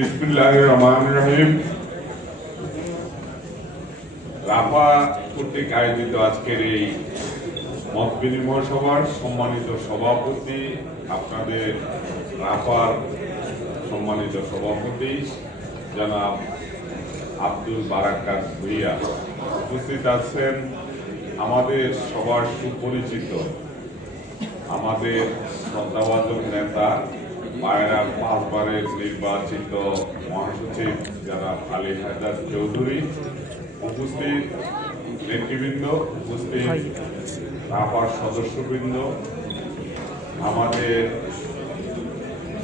বিসমিল্লাহির রহমানির রহিম। রাফা কর্তৃক আয়োজিত আজকের এই মত বিনিময় সভার সম্মানিত সভাপতি, আপনাদের রাফার সম্মানিত সভাপতি জনাব আব্দুল বারাকাত ভুইয়া, উপস্থিত আছেন আমাদের সবার সুপরিচিত আমাদের শ্রদ্ধাভাজন নেতা পায়রার 5 বারের নির্বাচিত মহাসচিব জনাব আলী হায়দার চৌধুরী, উপস্থিত নেতৃবৃন্দ, উপস্থিত রাফার সদস্যবৃন্দ, আমাদের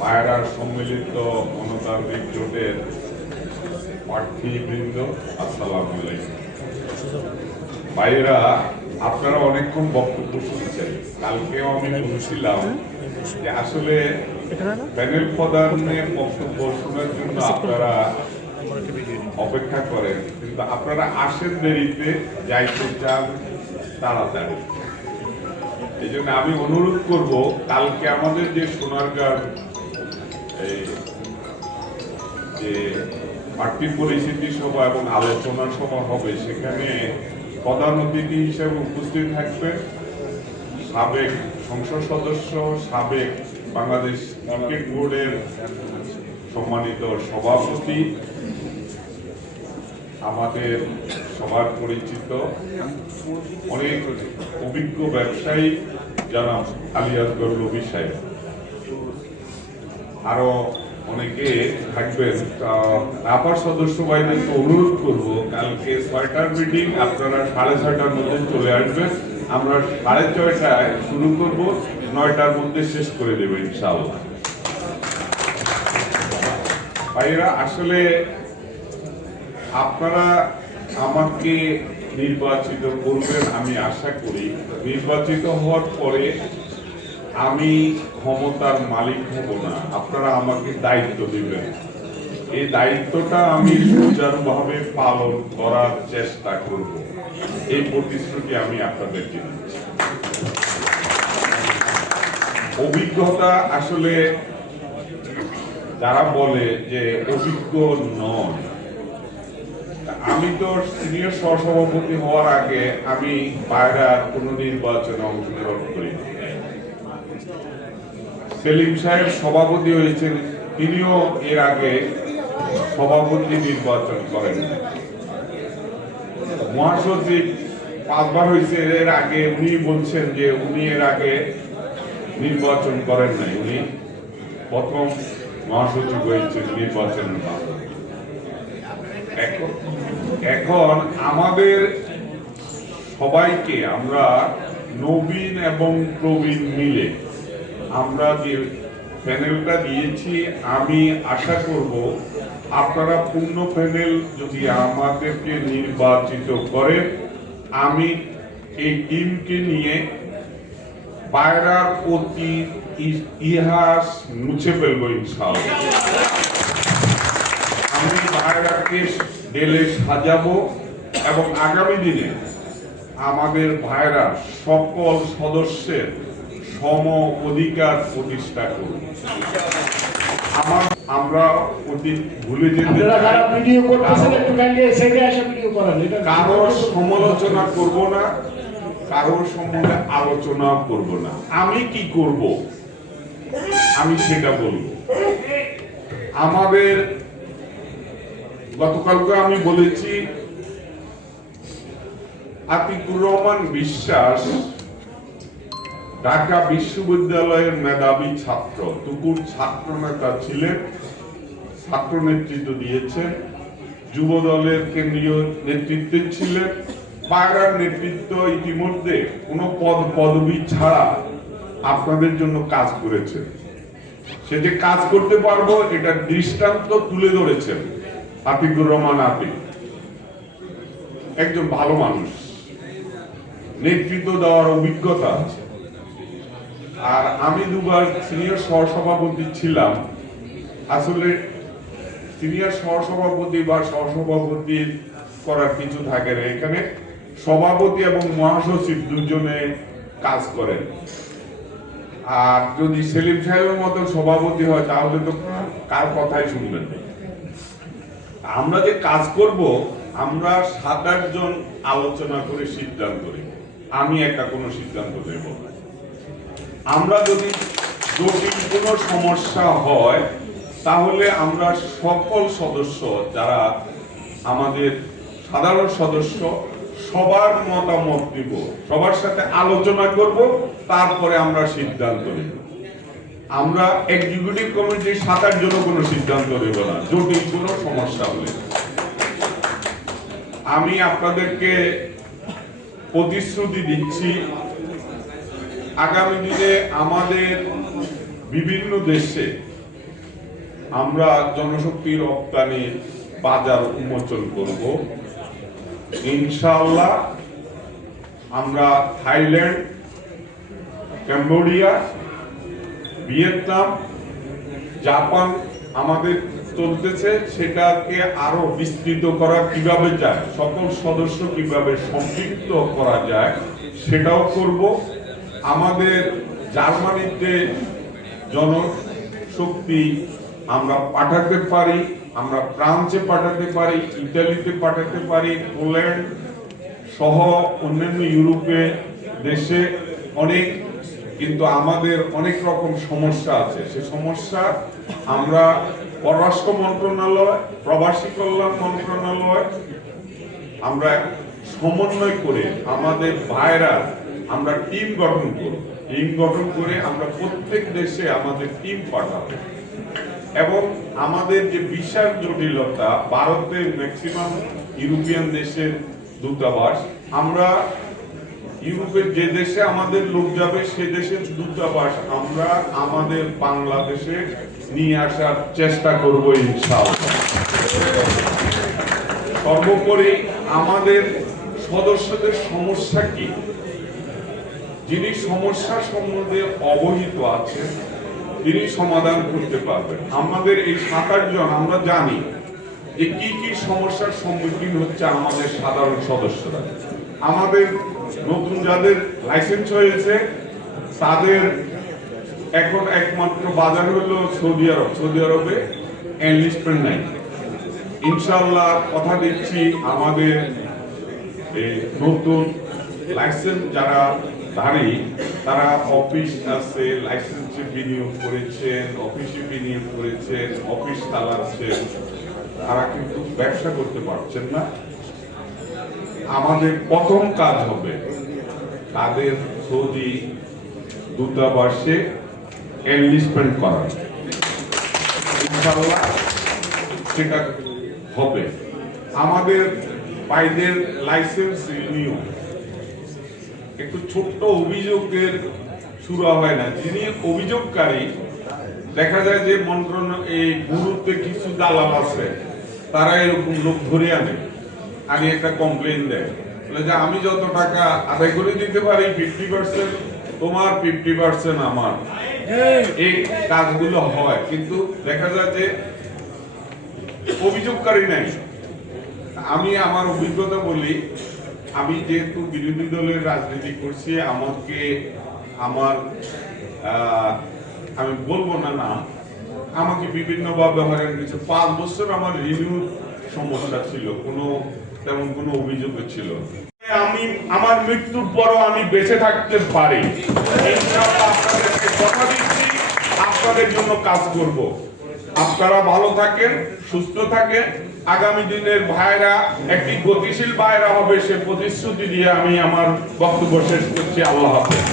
পায়রার সম্মিলিত গণতান্ত্রিক জোটের প্রার্থীবৃন্দ, আসসালামু আলাইকুম। ভাইরা, আপনারা অনেকক্ষণ বক্তব্য শুনছেন। কালকেও আমি বলেছিলাম যে আসলে প্যানেল প্রধানের বক্তব্য শোনার জন্য আপনারা অপেক্ষা করেন, কিন্তু আপনারা আসেন দেরিতে, যাইতে চান তাড়াতাড়ি। এই জন্য আমি অনুরোধ করব, কালকে আমাদের যে সোনারগাঁর যে প্রার্থী পরিস্থিতি সভা এবং আলোচনা সভা হবে, সেখানে প্রধান অতিথি হিসেবে উপস্থিত থাকবে সাবেক সংসদ সদস্য, সাবেক বাংলাদেশ ক্রিকেট বোর্ডের সম্মানিত সভাপতি, আমাদের সবার পরিচিত অনেক অভিজ্ঞ ব্যবসায়ী জনাব আলী আসগর লবি সাহেব, আরো অনেকে থাকবেন। রাফার সদস্য ভাইদেরকে অনুরোধ করবো, কালকে 6টার মিটিং, আপনারা 6:30টার মধ্যে চলে আসবেন। আমরা 6:30টায় শুরু করব, 9টার মধ্যে শেষ করে দেবো ইনশাআল্লাহ। ভাইরা, আসলে আপনারা আমাকে নির্বাচিত করবেন আমি আশা করি। নির্বাচিত হওয়ার পরে আমি ক্ষমতার মালিক হব না, আপনারা আমাকে দায়িত্ব দিবেন। এই দায়িত্বটা আমি সুচারুভাবে পালন করার চেষ্টা করব, এই প্রতিশ্রুতি আমি আপনাদেরকে দিচ্ছি। অভিজ্ঞতা, আসলে যারা বলে যে অভিজ্ঞ নন, আমি তো সিনিয়র সহসভাপতি হওয়ার আগে আমি পায়রার কোনো নির্বাচনে অংশগ্রহণ করি। সেলিম সাহেব সভাপতি হয়েছেন, তিনিও এর আগে সভাপতি নির্বাচন করেন। মহাসচিব 5 বার হয়েছে, এর আগে উনি বলছেন যে উনি এর আগে নির্বাচন করেন নাই, উনি প্রথম মহাসচিব হয়েছেন নির্বাচনের মাধ্যমে। এখন আমাদের সবাইকে, আমরা নবীন এবং প্রবীণ মিলে আমরা যে প্যানেলটা দিয়েছি, আমি আশা করব আপনারা পূর্ণ প্যানেল যদি আমাদেরকে নির্বাচিত করেন, আমি এই টিমকে নিয়ে পায়রার প্রতি ইতিহাস মুছে ফেলবো ইনশাআল্লাহ। আমি পায়রাকে ডেলে সাজাবো এবং আগামী দিনে আমাদের ভাইরা সকল সদস্যের সম অধিকার প্রতিষ্ঠা করব। আমরা অতীত ভুলে যেতে কারোর সমালোচনা করব না, কারোর সম্বন্ধে আলোচনা করব না। আমি কি করব আমি সেটা বলবো। আমাদের গতকালকে আমি বলেছি, আতিকুর রহমান বিশ্বাস ঢাকা বিশ্ববিদ্যালয়ের মেধাবী ছাত্র, তুকুর ছাত্র নেতা ছিলেন, ছাত্র নেতৃত্ব দিয়েছেন, যুব দলের কেন্দ্রীয় নেতৃত্বে ছিলেন, পায়রার নেতৃত্ব ইতিমধ্যে কোনো পদবি ছাড়া আপনাদের জন্য কাজ করেছেন। সে যে কাজ করতে পারবো এটা দৃষ্টান্ত তুলে ধরেছেন আতিকুর রহমান। আতিক একজন ভালো মানুষ, নেতৃত্ব দেওয়ার অভিজ্ঞতা আছে। আর আমি 2 বার সিনিয়র সহসভাপতি ছিলাম। আসলে সিনিয়র সহসভাপতি বা সহসভাপতি করার কিছু থাকে না, এখানে সভাপতি এবং মহাসচিব দুজনে কাজ করেন। আর যদি সেলিম সাহেবের মতো সভাপতি হয় তাহলে তো কার কথাই শুনবেন না। আমরা যে কাজ করব, আমরা 7-8 জন আলোচনা করে সিদ্ধান্ত নেব। আমি একা কোনো সিদ্ধান্ত নেব না। আমরা যদি জটিল কোনো সমস্যা হয়, তাহলে আমরা সকল সদস্য যারা আমাদের সাধারণ সদস্য সবার মতামত দিব, সবার সাথে আলোচনা করব, তারপরে আমরা সিদ্ধান্ত নেব। আমরা এক্সিকিউটিভ কমিটির 7-8 জন কোনো সিদ্ধান্ত নেব না জটিল কোনো সমস্যা হলে। আমি আপনাদেরকে প্রতিশ্রুতি দিচ্ছি, আগামী দিনে আমাদের বিভিন্ন দেশে আমরা জনশক্তি রপ্তানির বাজার উন্মোচন করব ইনশাআল্লাহ। আমরা থাইল্যান্ড, কম্বোডিয়া, ভিয়েতনাম, জাপান আমাদের চলতেছে, সেটাকে আরো বিস্তৃত করা কিভাবে যায়, সকল সদস্য কিভাবে সম্পৃক্ত করা যায় সেটাও করব। আমাদের জার্মানিতে জনশক্তি আমরা পাঠাতে পারি, আমরা ফ্রান্সে পাঠাতে পারি, ইতালিতে পাঠাতে পারি, পোল্যান্ড সহ অন্যান্য ইউরোপে দেশে অনেক, কিন্তু আমাদের অনেক রকম সমস্যা আছে। সে সমস্যা আমরা পররাষ্ট্র মন্ত্রণালয়, প্রবাসী কল্যাণ মন্ত্রণালয় আমরা সমন্বয় করে আমাদের ভাইরা আমরা টিম গঠন করব। টিম গঠন করে আমরা প্রত্যেক দেশে আমাদের টিম পাঠাবো। এবং আমাদের যে বিশাল জটিলতা, ভারতের ম্যাক্সিমাম ইউরোপিয়ান দেশের দূতাবাস, আমরা ইউরোপের যে দেশে আমাদের লোক যাবে সে দেশের দূতাবাস আমরা আমাদের বাংলাদেশে নিয়ে আসার চেষ্টা করব ইনশাআল্লাহ। সর্বোপরি আমাদের সদস্যদের সমস্যা কি, যিনি সমস্যা সম্বন্ধে অবহিত আছেন তিনি সমাধান করতে পারবেন। আমাদের এই 7-8 জন আমরা জানি যে কি কি সমস্যার সম্মুখীন হচ্ছে আমাদের সাধারণ সদস্যরা। আমাদের নতুন যাদের লাইসেন্স হয়েছে তাদের এখন একমাত্র বাজার হলো সৌদি আরব। সৌদি আরবে এনলিস্টমেন্ট নাই। ইনশাআল্লাহ কথা দিচ্ছি, আমাদের এই নতুন লাইসেন্স যারা ধারী তারা অফিস আছে, লাইসেন্সে বিনিয়োগ করেছেন, অফিসে বিনিয়োগ করেছেন, অফিস চালাচ্ছেন, তারা কিন্তু ব্যবসা করতে পারছেন না। আমাদের প্রথম কাজ হবে তাদের সৌদি দূতাবাসে এনলিস্টমেন্ট করা। ইনশাআল্লাহ সেটা হবে। আমাদের ভাইদের লাইসেন্স রিনিউ একটু ছোট্ট অভিযোগের শুরু হয় না, যিনি অভিযোগকারী দেখা যায় যে এই গুরুত্বে কিছু দালাল আছে, তারা এরকম লোক ধরে আনে, আগে একটা কমপ্লেন দেয় যে আমি যত টাকা আদায় করে দিতে পারি 50% তোমার, 50% আমার। এই কাজগুলো হয়, কিন্তু দেখা যায় যে অভিযোগকারী নাই। আমি আমার অভিজ্ঞতা বলি, আমি যেহেতু বিরোধী দলের রাজনীতি করছি, আমাকে আমি বলবো না নাম, আমাকে বিভিন্নভাবে হয়রান করেছে। 5 বছর আমার রিনিউ সমস্যা ছিল, তেমন কোনো অভিযোগ ছিল। আমি আমার মৃত্যুর পরও আমি বেঁচে থাকতে পারি, আপনাদেরকে কথা দিচ্ছি, আপনাদের জন্য কাজ করব। আপনারা ভালো থাকেন, সুস্থ থাকেন। আগামী দিনের ভাইরা একটি গতিশীল ভাইরা হবে, সে প্রতিশ্রুতি দিয়ে আমি আমার বক্তব্য শেষ করছি। আল্লাহ হাফেজ।